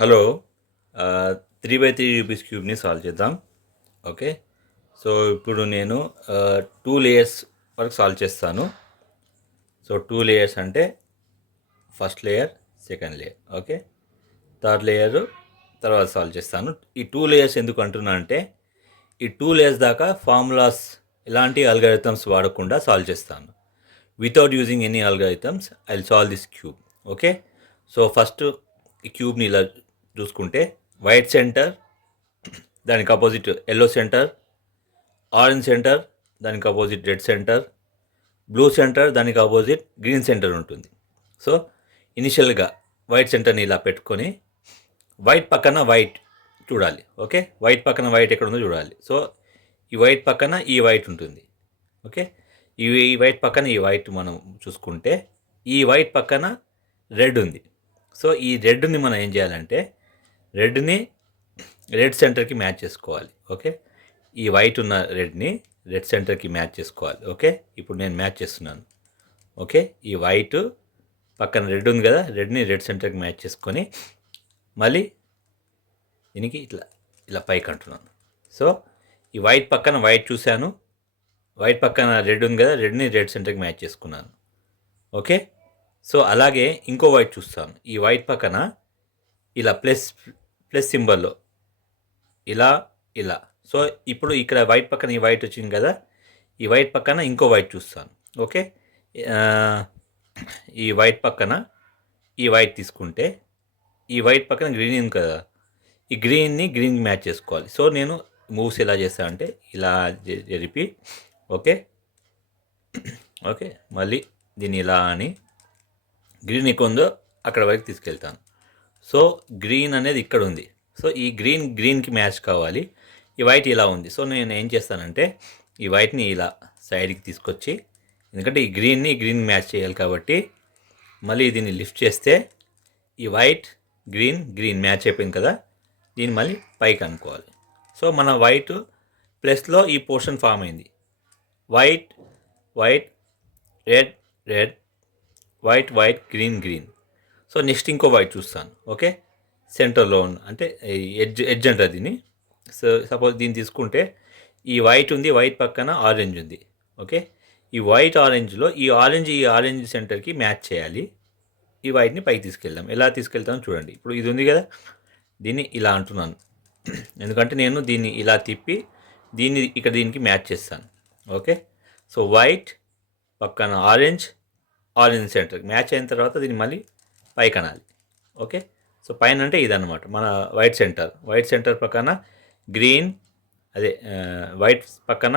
Hello. 3/3 rupees క్యూబ్ని solve చేద్దాం. Okay. So ఇప్పుడు నేను 2 లేయర్స్ వరకు సాల్వ్ చేస్తాను. సో 2 లేయర్స్ అంటే first layer, second layer. Okay. Third layer తర్వాత సాల్వ్ చేస్తాను. ఈ 2 లేయర్స్ ఎందుకు అంటున్నా అంటే ఈ 2 లేయర్స్ దాకా ఫార్ములాస్ ఎలాంటి అల్గారిథమ్స్ వాడకుండా సాల్వ్ చేస్తాను. Without using any algorithms I will solve this cube. Okay. So first ఈ క్యూబ్ని ఇలా చూసుకుంటే వైట్ సెంటర్, దానికి opposite yellow centre, orange centre, దానికి opposite red centre, blue centre, దానికి అపోజిట్ గ్రీన్ సెంటర్ ఉంటుంది. సో ఇనిషియల్గా వైట్ సెంటర్ని ఇలా పెట్టుకొని వైట్ పక్కన వైట్ చూడాలి. ఓకే. వైట్ పక్కన వైట్ ఎక్కడ ఉందో చూడాలి. సో ఈ వైట్ పక్కన ఈ వైట్ ఉంటుంది. ఓకే. ఈ వైట్ పక్కన ఈ వైట్ మనం చూసుకుంటే ఈ వైట్ పక్కన రెడ్ ఉంది. సో ఈ రెడ్ని మనం ఏం చేయాలంటే రెడ్ని రెడ్ సెంటర్కి మ్యాచ్ చేసుకోవాలి. ఓకే. ఈ వైట్ ఉన్న రెడ్ని రెడ్ సెంటర్కి మ్యాచ్ చేసుకోవాలి. ఓకే. ఇప్పుడు నేను మ్యాచ్ చేస్తున్నాను. ఓకే. ఈ వైట్ పక్కన రెడ్ ఉంది కదా, రెడ్ని రెడ్ సెంటర్కి మ్యాచ్ చేసుకొని మళ్ళీ దీనికి ఇట్లా ఇలా పైకి అంటున్నాను. సో ఈ వైట్ పక్కన వైట్ చూశాను, వైట్ పక్కన రెడ్ ఉంది కదా, రెడ్ని రెడ్ సెంటర్కి మ్యాచ్ చేసుకున్నాను. ఓకే. సో అలాగే ఇంకో వైట్ చూస్తాను. ఈ వైట్ పక్కన ఇలా ప్లస్ సింబల్లో ఇలా ఇలా. సో ఇప్పుడు ఇక్కడ వైట్ పక్కన ఈ వైట్ వచ్చింది కదా, ఈ వైట్ పక్కన ఇంకో వైట్ చూస్తాను. ఓకే. ఈ వైట్ పక్కన ఈ వైట్ తీసుకుంటే ఈ వైట్ పక్కన గ్రీన్ ఉంది కదా, ఈ గ్రీన్ని గ్రీన్కి మ్యాచ్ చేసుకోవాలి. సో నేను మూవ్స్ ఎలా చేస్తానంటే ఇలా జరిపి ఓకే ఓకే మళ్ళీ దీన్ని ఇలా అని గ్రీన్ ఎక్కువ ఉందో అక్కడ వరకు తీసుకెళ్తాను. సో గ్రీన్ అనేది ఇక్కడ ఉంది. సో ఈ గ్రీన్కి మ్యాచ్ కావాలి. ఈ వైట్ ఇలా ఉంది. సో నేను ఏం చేస్తానంటే ఈ వైట్ని ఇలా సైడ్కి తీసుకొచ్చి, ఎందుకంటే ఈ గ్రీన్ మ్యాచ్ చేయాలి కాబట్టి మళ్ళీ దీన్ని లిఫ్ట్ చేస్తే ఈ వైట్ గ్రీన్ మ్యాచ్ అయిపోయింది కదా, దీన్ని మళ్ళీ పైకి అనుకోవాలి. సో మన వైట్ ప్లస్లో ఈ పోర్షన్ ఫామ్ అయింది. White red white green. So next ఇంకో వైట్ చూస్తాను. ఓకే. సెంటర్లో ఉన్న అంటే ఎడ్జ్ అంటారు దీన్ని. సో సపోజ్ దీన్ని తీసుకుంటే ఈ వైట్ ఉంది, వైట్ పక్కన ఆరెంజ్ ఉంది. ఓకే. ఈ వైట్ ఆరెంజ్లో ఈ ఆరెంజ్ సెంటర్కి మ్యాచ్ చేయాలి. ఈ వైట్ని పైకి తీసుకెళ్దాం. ఎలా తీసుకెళ్తామో చూడండి. ఇప్పుడు ఇది ఉంది కదా, దీన్ని ఇలా అంటున్నాను ఎందుకంటే నేను దీన్ని ఇలా తిప్పి దీనికి మ్యాచ్ చేస్తాను. ఓకే. సో వైట్ పక్కన ఆరెంజ్ సెంటర్కి మ్యాచ్ అయిన తర్వాత దీన్ని మళ్ళీ పైకి అనాలి. ఓకే. సో పైన అంటే ఇదన్నమాట మన వైట్ సెంటర్ పక్కన గ్రీన్, అదే వైట్ పక్కన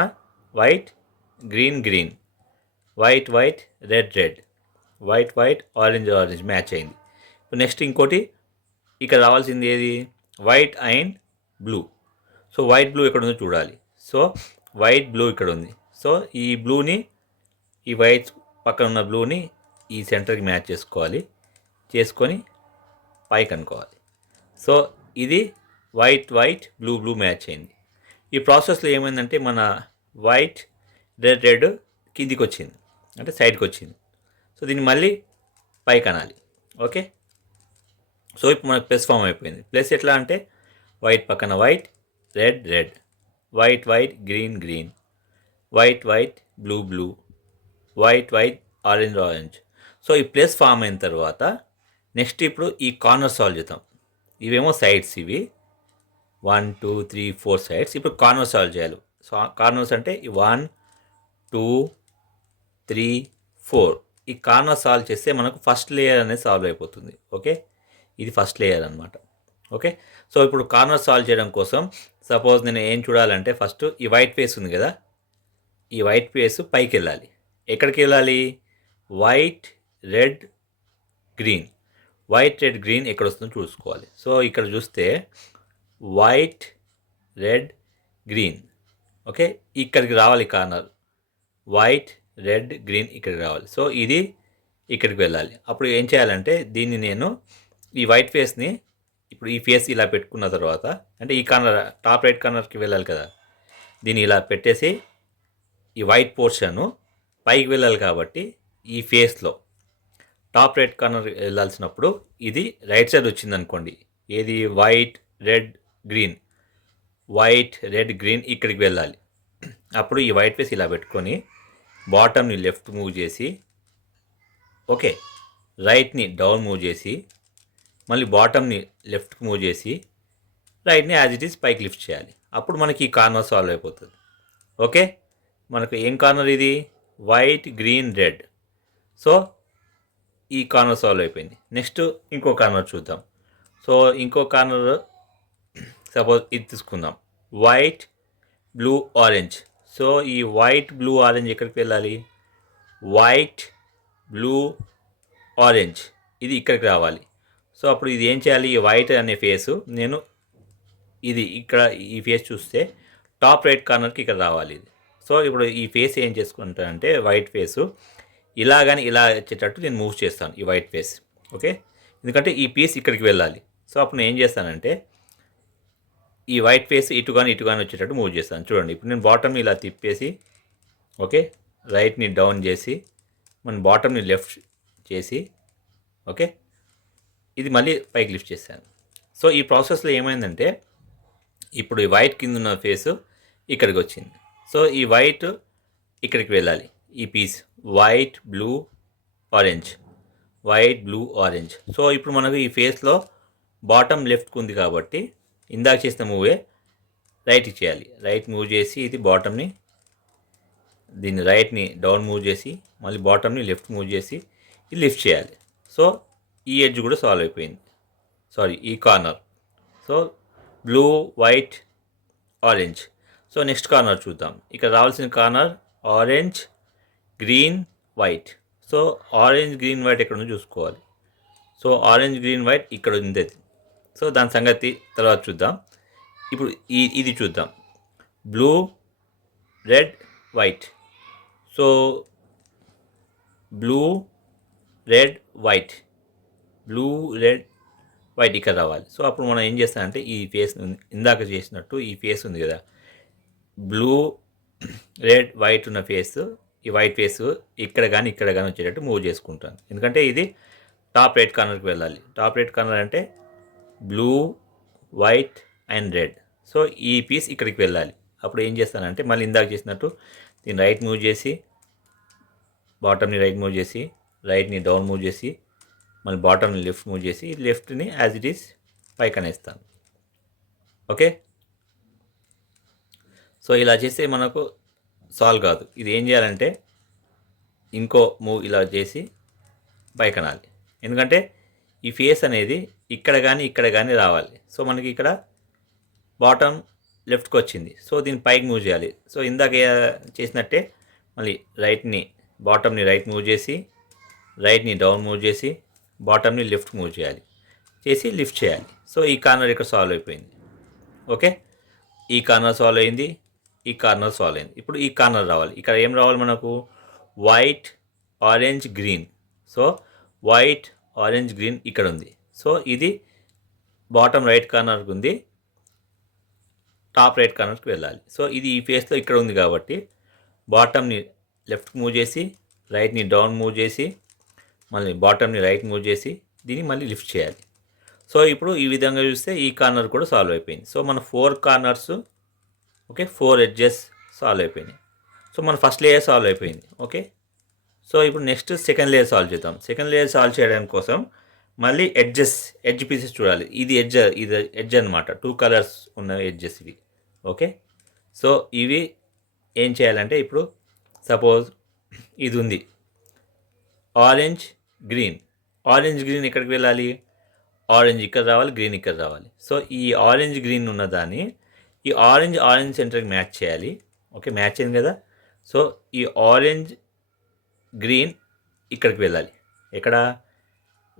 white green, white red, white orange match అయింది. ఇప్పుడు నెక్స్ట్ ఇంకోటి ఇక్కడ రావాల్సింది ఏది, white and blue. So white blue ఎక్కడ ఉందో చూడాలి. సో వైట్ బ్లూ ఇక్కడ ఉంది. సో ఈ బ్లూని ఈ వైట్ పక్కన ఉన్న బ్లూని ఈ సెంటర్కి మ్యాచ్ చేసుకొని పైకి అనుకోవాలి. సో ఇది వైట్ బ్లూ మ్యాచ్ అయింది. ఈ ప్రాసెస్లో ఏమైందంటే మన వైట్ రెడ్ కిందికి వచ్చింది, అంటే సైడ్కి వచ్చింది. సో దీన్ని మళ్ళీ పైకి అనాలి. ఓకే. సో ఇప్పుడు మనకు ప్లస్ ఫామ్ అయిపోయింది. ప్లస్ ఎట్లా అంటే వైట్ పక్కన white red, white green, white blue, white orange. So ఈ ప్లస్ ఫామ్ అయిన తర్వాత నెక్స్ట్ ఇప్పుడు ఈ కార్నర్ సాల్వ్ చేద్దాం. ఇవేమో సైడ్స్, ఇవి 1 2 3 4 సైడ్స్. ఇప్పుడు కార్నర్ సాల్వ్ చేయాలి. సో కార్నర్స్ అంటే 1 2 3 4. ఈ కార్నర్ సాల్వ్ చేస్తే మనకు ఫస్ట్ లేయర్ అనేది సాల్వ్ అయిపోతుంది. ఓకే. ఇది ఫస్ట్ లేయర్ అనమాట. ఓకే. సో ఇప్పుడు కార్నర్ సాల్వ్ చేయడం కోసం సపోజ్ నేను ఏం చూడాలంటే ఫస్ట్ ఈ వైట్ ఫేస్ ఉంది కదా, ఈ వైట్ ఫేస్ పైకి వెళ్ళాలి. ఎక్కడికి వెళ్ళాలి, వైట్ రెడ్ గ్రీన్ ఎక్కడ వస్తుందో చూసుకోవాలి. సో ఇక్కడ చూస్తే వైట్ రెడ్ గ్రీన్. ఓకే. ఇక్కడికి రావాలి కార్నర్, వైట్ రెడ్ గ్రీన్ ఇక్కడికి రావాలి. సో ఇది ఇక్కడికి వెళ్ళాలి. అప్పుడు ఏం చేయాలంటే దీన్ని నేను ఈ వైట్ ఫేస్ని ఇప్పుడు ఈ ఫేస్ ఇలా పెట్టుకున్న తర్వాత, అంటే ఈ కార్నర్ టాప్ రైట్ కార్నర్కి వెళ్ళాలి కదా, దీన్ని ఇలా పెట్టేసి ఈ వైట్ పోర్షను పైకి వెళ్ళాలి కాబట్టి ఈ ఫేస్లో టాప్ రైట్ కార్నర్ వెళ్ళాల్సినప్పుడు ఇది రైట్ సైడ్ వచ్చింది అనుకోండి, ఏది white red green, white red green ఇక్కడికి వెళ్ళాలి. అప్పుడు ఈ వైట్ ఫేస్ ఇలా పెట్టుకొని బాటమ్ని లెఫ్ట్ మూవ్ చేసి, ఓకే, రైట్ని డౌన్ మూవ్ చేసి, మళ్ళీ బాటమ్ని లెఫ్ట్కి మూవ్ చేసి, రైట్ని యాజ్ ఇట్ ఈస్ పైకి లిఫ్ట్ చేయాలి. అప్పుడు మనకి ఈ కార్నర్ సాల్వ్ అయిపోతుంది. ఓకే, మనకు ఏం కార్నర్ ఇది? White green red. సో ఈ కార్నర్ సాల్వ్ అయిపోయింది. నెక్స్ట్ ఇంకో కార్నర్ చూద్దాం. సో ఇంకో కార్నర్ సపోజ్ ఇది తీసుకుందాం, వైట్ బ్లూ ఆరెంజ్. సో ఈ వైట్ బ్లూ ఆరెంజ్ ఎక్కడికి వెళ్ళాలి? వైట్ బ్లూ ఆరెంజ్ ఇది ఇక్కడికి రావాలి. సో అప్పుడు ఇది ఏం చేయాలి? ఈ వైట్ అనే ఫేసు నేను ఇది ఇక్కడ ఈ ఫేస్ చూస్తే టాప్ రైట్ కార్నర్కి ఇక్కడ రావాలి ఇది. సో ఇప్పుడు ఈ ఫేస్ ఏం చేసుకుంటానంటే వైట్ ఫేసు ఇలా కానీ ఇలా వచ్చేటట్టు నేను మూవ్ చేస్తాను ఈ వైట్ ఫేస్. ఓకే, ఎందుకంటే ఈ పీస్ ఇక్కడికి వెళ్ళాలి. సో అప్పుడు నేను ఏం చేస్తానంటే ఈ వైట్ ఫేస్ ఇటు కానీ వచ్చేటట్టు మూవ్ చేస్తాను. చూడండి, ఇప్పుడు నేను బాటమ్ని ఇలా తిప్పేసి, ఓకే, రైట్ని డౌన్ చేసి, మన బాటమ్ని లెఫ్ట్ చేసి, ఓకే, ఇది మళ్ళీ పైకి లిఫ్ట్ చేశాను. సో ఈ ప్రాసెస్లో ఏమైందంటే ఇప్పుడు ఈ వైట్ కింద ఉన్న ఫేసు ఇక్కడికి వచ్చింది. సో ఈ వైట్ ఇక్కడికి వెళ్ళాలి. ఈ piece white blue orange, white blue orange. So ఇప్పుడు మనకు ఈ ఫేస్లో బాటమ్ లెఫ్ట్కి ఉంది కాబట్టి ఇందాక చేసిన మూవే రైట్కి చేయాలి. రైట్ మూవ్ చేసి ఇది బాటమ్ని, దీన్ని రైట్ని డౌన్ మూవ్ చేసి, మళ్ళీ బాటమ్ని లెఫ్ట్ మూవ్ చేసి ఇది లిఫ్ట్ చేయాలి. సో ఈ ఎడ్జ్ కూడా సాల్వ్ అయిపోయింది. సారీ, ఈ corner. So blue white orange. So next corner చూద్దాం. ఇక్కడ రావాల్సిన corner orange green white. So orange green white ఎక్కడ ఉందో చూసుకోవాలి. సో ఆరెంజ్ గ్రీన్ వైట్ ఇక్కడ ఉంది. సో దాని సంగతి తర్వాత చూద్దాం. ఇప్పుడు ఇది చూద్దాం, blue red white. So blue red white, blue red white ఇక్కడ రావాలి. సో అప్పుడు మనం ఏం చేస్తామంటే ఈ ఫేస్ ఇందాక చేసినట్టు ఈ ఫేస్ ఉంది కదా, బ్లూ రెడ్ వైట్ ఉన్న ఫేస్, ఈ వైట్ ఫేస్ ఇక్కడ కానీ వచ్చేటట్టు మూవ్ చేసుకుంటాను. ఎందుకంటే ఇది టాప్ రైట్ కార్నర్కి వెళ్ళాలి. టాప్ రైట్ కార్నర్ అంటే blue white and red. So ఈ పీస్ ఇక్కడికి వెళ్ళాలి. అప్పుడు ఏం చేస్తానంటే మళ్ళీ ఇందాక చేసినట్టు దీన్ని రైట్ మూవ్ చేసి, బాటమ్ని రైట్ మూవ్ చేసి, రైట్ని డౌన్ మూవ్ చేసి, మళ్ళీ బాటమ్ని లెఫ్ట్ మూవ్ చేసి, లెఫ్ట్ని యాజ్ ఇట్ ఈస్ పైకి అనేస్తాను. ఓకే, సో ఇలా చేస్తే మనకు సాల్వ్ కాదు. ఇది ఏం చేయాలంటే ఇంకో మూవ్ ఇలా చేసి పైకి అనాలి. ఎందుకంటే ఈ ఫేస్ అనేది ఇక్కడ కానీ రావాలి. సో మనకి ఇక్కడ బాటమ్ లెఫ్ట్కి వచ్చింది. సో దీన్ని పైకి మూవ్ చేయాలి. సో ఇందాక చేసినట్టే మళ్ళీ రైట్ని బాటమ్ని రైట్ మూవ్ చేసి, రైట్ని డౌన్ మూవ్ చేసి, బాటమ్ని లెఫ్ట్ మూవ్ చేయాలి, చేసి లిఫ్ట్ చేయాలి. సో ఈ కార్నర్ ఇక్కడ సాల్వ్ అయిపోయింది. ఓకే, ఈ కార్నర్ సాల్వ్ అయింది, ఈ కార్నర్ సాల్వ్ అయింది. ఇప్పుడు ఈ కార్నర్ రావాలి. ఇక్కడ ఏం రావాలి మనకు? White orange green. So white orange green ఇక్కడ ఉంది. సో ఇది బాటమ్ రైట్ కార్నర్కి ఉంది, టాప్ రైట్ కార్నర్కి వెళ్ళాలి. సో ఇది ఈ ఫేస్లో ఇక్కడ ఉంది కాబట్టి బాటమ్ని లెఫ్ట్కి మూవ్ చేసి, రైట్ని డౌన్ మూవ్ చేసి, మళ్ళీ బాటమ్ని రైట్ మూవ్ చేసి దీన్ని మళ్ళీ లిఫ్ట్ చేయాలి. సో ఇప్పుడు ఈ విధంగా చూస్తే ఈ కార్నర్ కూడా సాల్వ్ అయిపోయింది. సో మన 4 కార్నర్స్, ఓకే, 4 ఎడ్జెస్ సాల్వ్ అయిపోయినాయి. సో మన ఫస్ట్ లేయర్ సాల్వ్ అయిపోయింది. ఓకే, సో ఇప్పుడు నెక్స్ట్ సెకండ్ లేయర్ సాల్వ్ చేద్దాం. సెకండ్ లేయర్ సాల్వ్ చేయడం కోసం మళ్ళీ ఎడ్జ్ పీసెస్ చూడాలి. ఇది ఎడ్జ్ అనమాట, 2 కలర్స్ ఉన్న ఎడ్జెస్ ఇవి. ఓకే, సో ఇవి ఏం చేయాలంటే ఇప్పుడు సపోజ్ ఇది ఉంది ఆరెంజ్ గ్రీన్. ఆరెంజ్ గ్రీన్ ఎక్కడికి వెళ్ళాలి? ఆరెంజ్ ఇక్కడ రావాలి, గ్రీన్ ఇక్కడ రావాలి. సో ఈ ఆరెంజ్ గ్రీన్ ఉన్నదాన్ని ఈ ఆరెంజ్ సెంటర్కి మ్యాచ్ చేయాలి. ఓకే, మ్యాచ్ అయింది కదా. సో ఈ ఆరెంజ్ గ్రీన్ ఇక్కడికి వెళ్ళాలి. ఎక్కడ?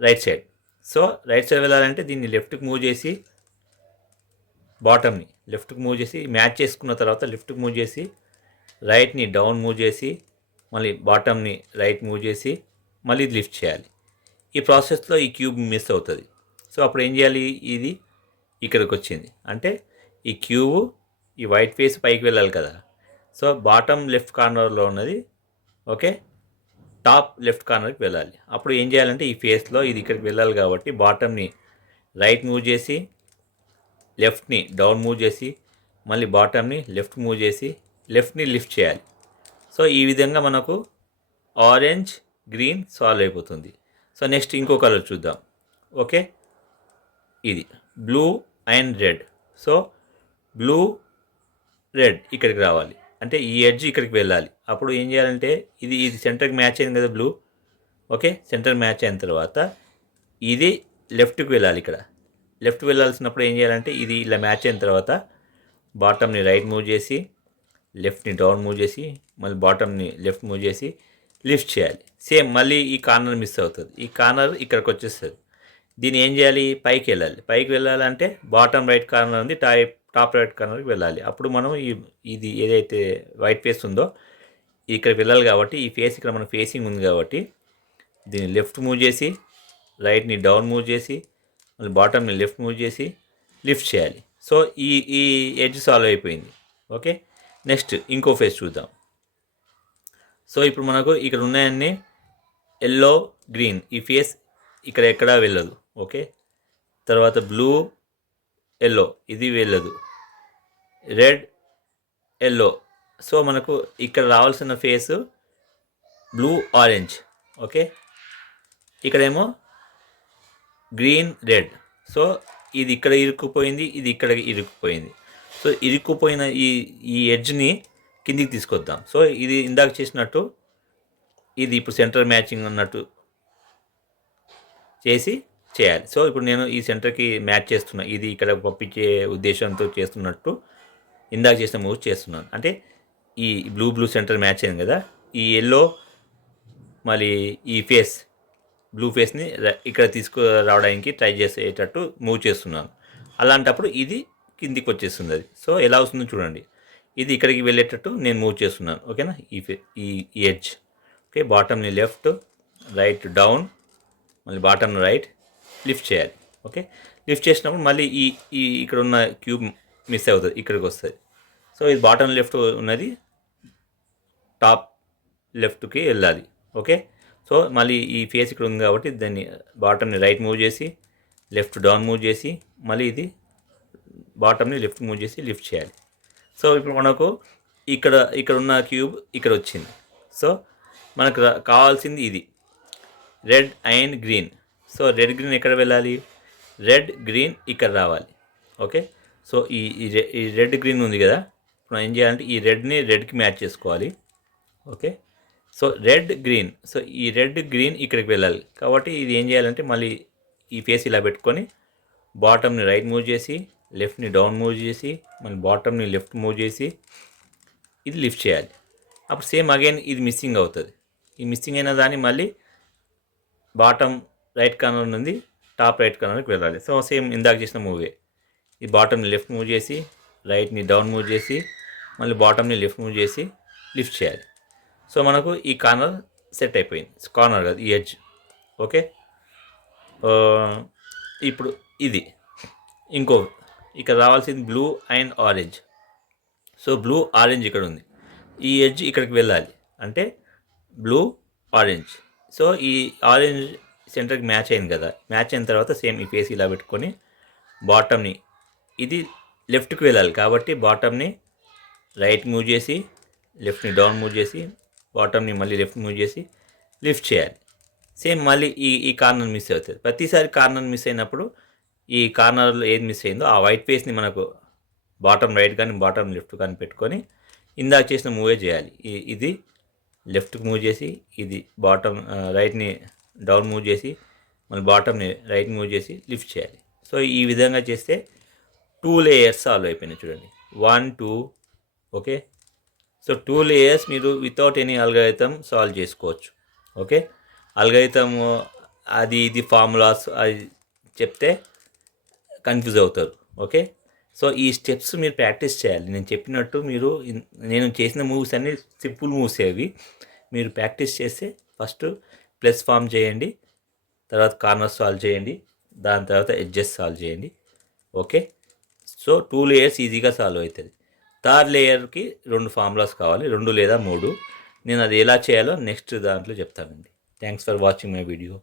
Right side. So right side వెళ్ళాలంటే దీన్ని లెఫ్ట్కి మూవ్ చేసి, బాటమ్ని లెఫ్ట్కి మూవ్ చేసి, మ్యాచ్ చేసుకున్న తర్వాత లెఫ్ట్కి మూవ్ చేసి, రైట్ని డౌన్ మూవ్ చేసి, మళ్ళీ బాటమ్ని రైట్ మూవ్ చేసి, మళ్ళీ ఇది లిఫ్ట్ చేయాలి. ఈ ప్రాసెస్లో ఈ క్యూబ్ మిస్ అవుతుంది. సో అప్పుడు ఏం చేయాలి? ఇది ఇక్కడికి వచ్చింది అంటే ఈ క్యూబ్ ఈ వైట్ ఫేస్ పైకి వెళ్ళాలి కదా. సో బాటమ్ లెఫ్ట్ కార్నర్లో ఉన్నది, ఓకే, టాప్ లెఫ్ట్ కార్నర్కి వెళ్ళాలి. అప్పుడు ఏం చేయాలంటే ఈ ఫేస్లో ఇది ఇక్కడికి వెళ్ళాలి కాబట్టి బాటమ్ని రైట్ మూవ్ చేసి లెఫ్ట్ని డౌన్ మూవ్ చేసి మళ్ళీ బాటమ్ని లెఫ్ట్ మూవ్ చేసి లెఫ్ట్ని లిఫ్ట్ చేయాలి. సో ఈ విధంగా మనకు ఆరెంజ్ గ్రీన్ సాల్వ్ అయిపోతుంది. సో నెక్స్ట్ ఇంకో కలర్ చూద్దాం. ఓకే, ఇది blue and red. So blue red ఇక్కడికి రావాలి, అంటే ఈ ఎడ్జ్ ఇక్కడికి వెళ్ళాలి. అప్పుడు ఏం చేయాలంటే ఇది సెంటర్కి మ్యాచ్ అయింది కదా బ్లూ. ఓకే, సెంటర్ మ్యాచ్ అయిన తర్వాత ఇది లెఫ్ట్కి వెళ్ళాలి. ఇక్కడ లెఫ్ట్ వెళ్ళాల్సినప్పుడు ఏం చేయాలంటే ఇది ఇలా మ్యాచ్ అయిన తర్వాత బాటమ్ని రైట్ మూవ్ చేసి లెఫ్ట్ని డౌన్ మూవ్ చేసి మళ్ళీ బాటమ్ని లెఫ్ట్ మూవ్ చేసి లిఫ్ట్ చేయాలి. సేమ్ మళ్ళీ ఈ కార్నర్ మిస్ అవుతుంది, ఈ కార్నర్ ఇక్కడికి వచ్చేస్తుంది. దీన్ని ఏం చేయాలి, పైకి వెళ్ళాలి. పైకి వెళ్ళాలంటే బాటమ్ రైట్ కార్నర్ ఉంది, టాప్ రైట్ కార్నర్కి వెళ్ళాలి. అప్పుడు మనం ఇది ఏదైతే వైట్ ఫేస్ ఉందో ఇక్కడికి వెళ్ళాలి. కాబట్టి ఈ ఫేస్ ఇక్కడ మన ఫేసింగ్ ఉంది కాబట్టి దీన్ని లెఫ్ట్ మూవ్ చేసి రైట్ని డౌన్ మూవ్ చేసి మళ్ళీ బాటమ్ని లెఫ్ట్ మూవ్ చేసి లిఫ్ట్ చేయాలి. సో ఈ ఎడ్జ్ సాల్వ్ అయిపోయింది. ఓకే, నెక్స్ట్ ఇంకో ఫేస్ చూద్దాం. సో ఇప్పుడు మనకు ఇక్కడ ఉన్నాయన్నీ ఎల్లో గ్రీన్, ఈ ఫేస్ ఇక్కడ ఎక్కడా వెళ్ళదు. ఓకే, తర్వాత బ్లూ ఎల్లో ఇది వెళ్ళదు, రెడ్ ఎల్లో. సో మనకు ఇక్కడ రావాల్సిన ఫేస్ బ్లూ ఆరెంజ్. ఓకే, ఇక్కడేమో గ్రీన్ రెడ్. సో ఇది ఇక్కడ ఇరుక్కుపోయింది, ఇది ఇక్కడ ఇరుక్కుపోయింది. సో ఇరుక్కుపోయిన ఈ ఎడ్జ్ని కిందికి తీసుకొద్దాం. సో ఇది ఇందాక చేసినట్టు ఇది ఇప్పుడు సెంటర్ మ్యాచింగ్ అన్నట్టు చేయాలి. సో ఇప్పుడు నేను ఈ సెంటర్కి మ్యాచ్ చేస్తున్నా, ఇది ఇక్కడ పంపించే ఉద్దేశంతో చేస్తున్నట్టు ఇందాక చేసిన మూవ్ చేస్తున్నాను. అంటే ఈ బ్లూ సెంటర్ మ్యాచ్ అయింది కదా, ఈ ఎల్లో మళ్ళీ ఈ ఫేస్ బ్లూ ఫేస్ని ఇక్కడ తీసుకురావడానికి ట్రై చేసేటట్టు మూవ్ చేస్తున్నాను. అలాంటప్పుడు ఇది కిందికి వచ్చేస్తుంది. అది సో ఎలా వస్తుందో చూడండి. ఇది ఇక్కడికి వెళ్ళేటట్టు నేను మూవ్ చేస్తున్నాను. ఓకేనా, ఈ ఎడ్జ్. ఓకే, బాటమ్ని లెఫ్ట్ రైట్ డౌన్ మళ్ళీ బాటమ్ని రైట్ లిఫ్ట్ చేయాలి. ఓకే, లిఫ్ట్ చేసినప్పుడు మళ్ళీ ఈ ఇక్కడ ఉన్న క్యూబ్ మిస్ అవుతుంది, ఇక్కడికి వస్తుంది. సో ఇది బాటమ్ లెఫ్ట్ ఉన్నది టాప్ లెఫ్ట్కి వెళ్ళాలి. ఓకే, సో మళ్ళీ ఈ ఫేస్ ఇక్కడ ఉంది కాబట్టి దాన్ని బాటమ్ని రైట్ మూవ్ చేసి లెఫ్ట్ డౌన్ మూవ్ చేసి మళ్ళీ ఇది బాటమ్ని లెఫ్ట్ మూవ్ చేసి లిఫ్ట్ చేయాలి. సో ఇప్పుడు మనకు ఇక్కడ ఉన్న క్యూబ్ ఇక్కడ వచ్చింది. సో మనకు కావాల్సింది ఇది red and green. So red green ఎక్కడ వెళ్ళాలి, రెడ్ గ్రీన్ ఇక్కడ రావాలి. ఓకే, సో ఈ రెడ్ గ్రీన్ ఉంది కదా, ఇప్పుడు ఏం చేయాలంటే ఈ రెడ్కి మ్యాచ్ చేసుకోవాలి. Okay, so red green. So ఈ రెడ్ గ్రీన్ ఇక్కడికి వెళ్ళాలి. కాబట్టి ఇది ఏం చేయాలంటే మళ్ళీ ఈ ఫేస్ ఇలా పెట్టుకొని బాటమ్ని రైట్ మూవ్ చేసి లెఫ్ట్ని డౌన్ మూవ్ చేసి మళ్ళీ బాటమ్ని లెఫ్ట్ మూవ్ చేసి ఇది లిఫ్ట్ చేయాలి. అప్పుడు సేమ్ అగైన్ ఇది మిస్సింగ్ అవుతుంది. ఈ మిస్సింగ్ అయిన దాన్ని మళ్ళీ బాటమ్ రైట్ కార్నర్ నుండి టాప్ రైట్ కార్నర్కి వెళ్ళాలి. సో సేమ్ ఇందాక చేసిన మూవే, ఈ బాటమ్ని లెఫ్ట్ మూవ్ చేసి రైట్ని డౌన్ మూవ్ చేసి మళ్ళీ బాటమ్ని లెఫ్ట్ మూవ్ చేసి లిఫ్ట్ చేయాలి. సో మనకు ఈ కార్నర్ సెట్ అయిపోయింది. కార్నర్ కాదు, ఈ ఎడ్జ్. ఓకే, ఇప్పుడు ఇది ఇంకో ఇక్కడ రావాల్సింది blue and orange. So blue orange ఇక్కడ ఉంది, ఈ ఎడ్జ్ ఇక్కడికి వెళ్ళాలి. అంటే బ్లూ ఆరెంజ్. సో ఈ ఆరెంజ్ సెంటర్కి మ్యాచ్ అయింది కదా, మ్యాచ్ అయిన తర్వాత సేమ్ ఈ ఫేస్ ఇలా పెట్టుకొని బాటమ్ని ఇది లెఫ్ట్కి వెళ్ళాలి కాబట్టి బాటమ్ని రైట్ మూవ్ చేసి లెఫ్ట్ని డౌన్ మూవ్ చేసి బాటమ్ని మళ్ళీ లెఫ్ట్ మూవ్ చేసి లిఫ్ట్ చేయాలి. సేమ్ మళ్ళీ ఈ కార్నర్ మిస్ అవుతుంది. ప్రతిసారి కార్నర్ మిస్ అయినప్పుడు ఈ కార్నర్లో ఏది మిస్ అయిందో ఆ వైట్ ఫేస్ని మనకు బాటమ్ రైట్ కానీ బాటమ్ లెఫ్ట్ కానీ పెట్టుకొని ఇందాక చేసిన మూవే చేయాలి. ఇది లెఫ్ట్కి మూవ్ చేసి ఇది బాటమ్ రైట్ని డౌన్ మూవ్ చేసి మళ్ళీ బాటమ్ని రైట్ మూవ్ చేసి లిఫ్ట్ చేయాలి. సో ఈ విధంగా చేస్తే 2 లేయర్స్ సాల్వ్ అయిపోయినాయి చూడండి. 1 2. ఓకే, సో 2 లేయర్స్ మీరు వితౌట్ ఎనీ అల్గారిథం సాల్వ్ చేసుకోవచ్చు. ఓకే, అల్గారిథం అది ఇది ఫార్ములాస్ అది చెప్తే కన్ఫ్యూజ్ అవుతారు. ఓకే, సో ఈ స్టెప్స్ మీరు ప్రాక్టీస్ చేయాలి. నేను చెప్పినట్టు నేను చేసిన మూవ్స్ అన్నీ సింపుల్ మూవ్స్ అవి. మీరు ప్రాక్టీస్ చేస్తే ఫస్ట్ ప్లస్ ఫామ్ చేయండి, తర్వాత కార్నర్ సాల్వ్ చేయండి, దాని తర్వాత ఎడ్జెస్ సాల్వ్ చేయండి. ఓకే, సో 2 లేయర్స్ ఈజీగా సాల్వ్ అవుతుంది. థర్డ్ లేయర్కి 2 ఫార్ములాస్ కావాలి, 2 లేదా 3. నేను అది ఎలా చేయాలో నెక్స్ట్ దాంట్లో చెప్తానండి. Thanks for watching my video.